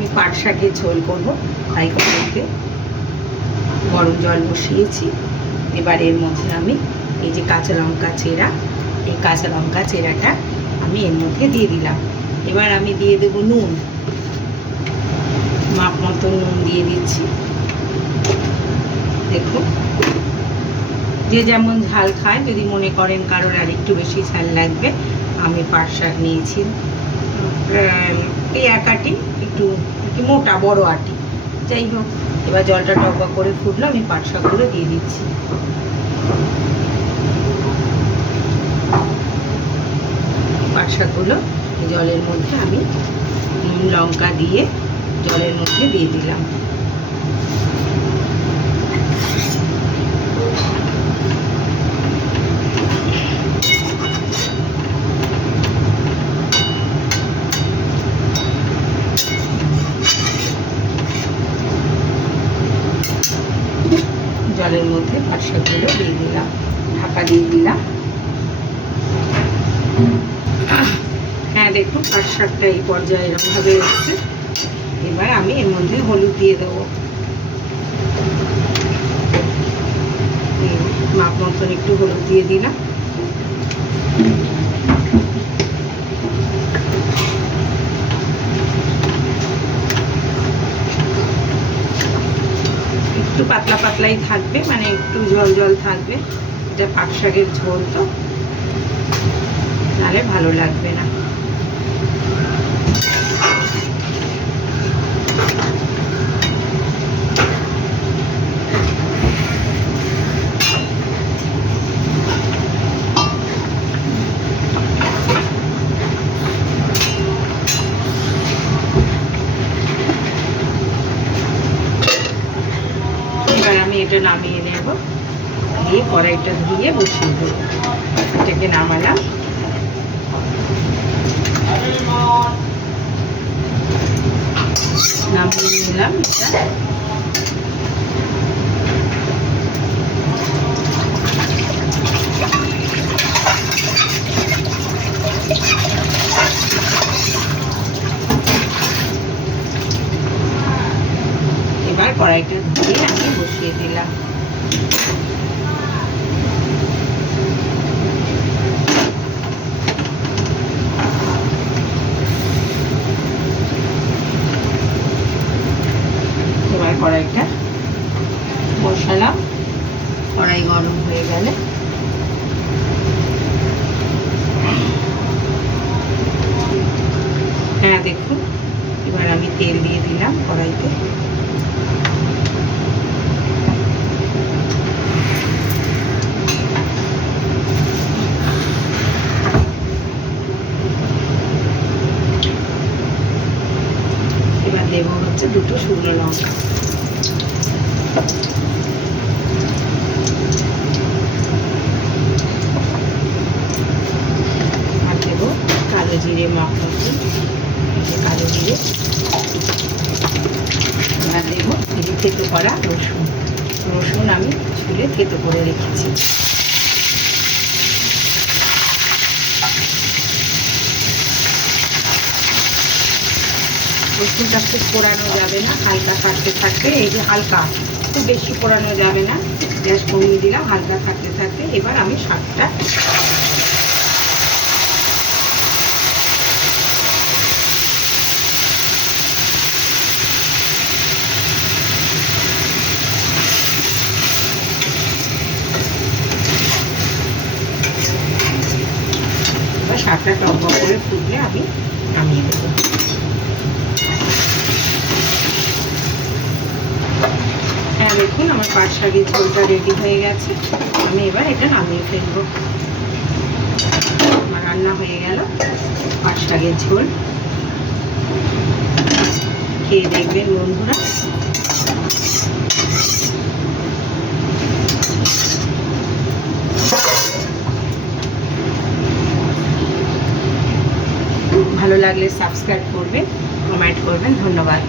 আমি পাট শাকের ঝোল করব। তাই কড়াইতে গরম জল বসিয়েছি। এবার এর মধ্যে আমি এই যে কাঁচা লঙ্কা চেরা, এই কাঁচা লঙ্কা চেরাটা আমি এর মধ্যে দিয়ে দিলাম। এবার আমি দিয়ে দেব নুন। মাপ মতো নুন দিয়ে দিচ্ছি। দেখুন। যে যেমন ঝাল খায়, যদি মনে করেন কারোর আর একটু বেশি ঝাল লাগবে, আমি পাট শাক নিয়েছি। এই এক আটি, একটু একটু মোটা, বড় আটি। যাই হোক, এবার জলটা টপা করে ফুটলো, আমি পাট শাকগুলো দিয়ে দিচ্ছি। পাট শাকগুলো জলের মধ্যে আমি লঙ্কা দিয়ে জলের মধ্যে দিয়ে দিলাম। জলের মধ্যে পাট শাকগুলো দিয়ে দিলাম, ঢাকা দিয়ে দিলাম। হ্যাঁ দেখুন পাট শাকটা এই পর্যায়ে এরকমভাবে এসছে। এবার আমি এর মধ্যে হলুদ দিয়ে দেবো। মাপ মতন একটু হলুদ দিয়ে দিলাম একটু পাতলা পাতলাই থাকবে মানে একটু জল জল থাকবে। এটা পাক শাকের ঝোল তো। নাহলে ভালো লাগবে না এবার আমি এটা নামিয়ে নেব। দিয়ে কড়াইটা ধুয়ে বসিয়ে দেবো। এটাকে নামালাম। নামিয়ে নিলাম এটা। এবার কড়াইটা ধুয়ে আমি বসিয়ে দিলাম। এবার কড়াইটা বসালাম। কড়াই গরম হয়ে গেলে হ্যাঁ দেখুন, এবার আমি তেল দিয়ে দিলাম কড়াইতে এবার দেবো দুটো শুকনো লঙ্কা আর দেবো কালো জিরে মাখনটি কালো জিরে। আর দেবো এই থেতো করা রসুন। রসুন আমি ছুলে থেতো করে রেখেছি। রসুনটা খুব পোড়ানো যাবে না, হালকা থাকতে থাকতে, এই যে হালকা, খুব বেশি পোড়ানো যাবে না। গ্যাস কমিয়ে দিলাম, হালকা থাকতে থাকতে এবার আমি শাকটা শাকটা টম্বা করে ফুটলে আমি নামিয়ে দেবো হ্যাঁ দেখুন, আমার পাট শাকের ঝোলটা রেডি হয়ে গেছে। আমি এবার এটা নামিয়ে ফেলব। আমার রান্না হয়ে গেল পাট শাকের ঝোল। খেয়ে দেখবেন বন্ধুরা। ভালো লাগলে সাবস্ক্রাইব করবেন কমেন্ট করবেন। ধন্যবাদ।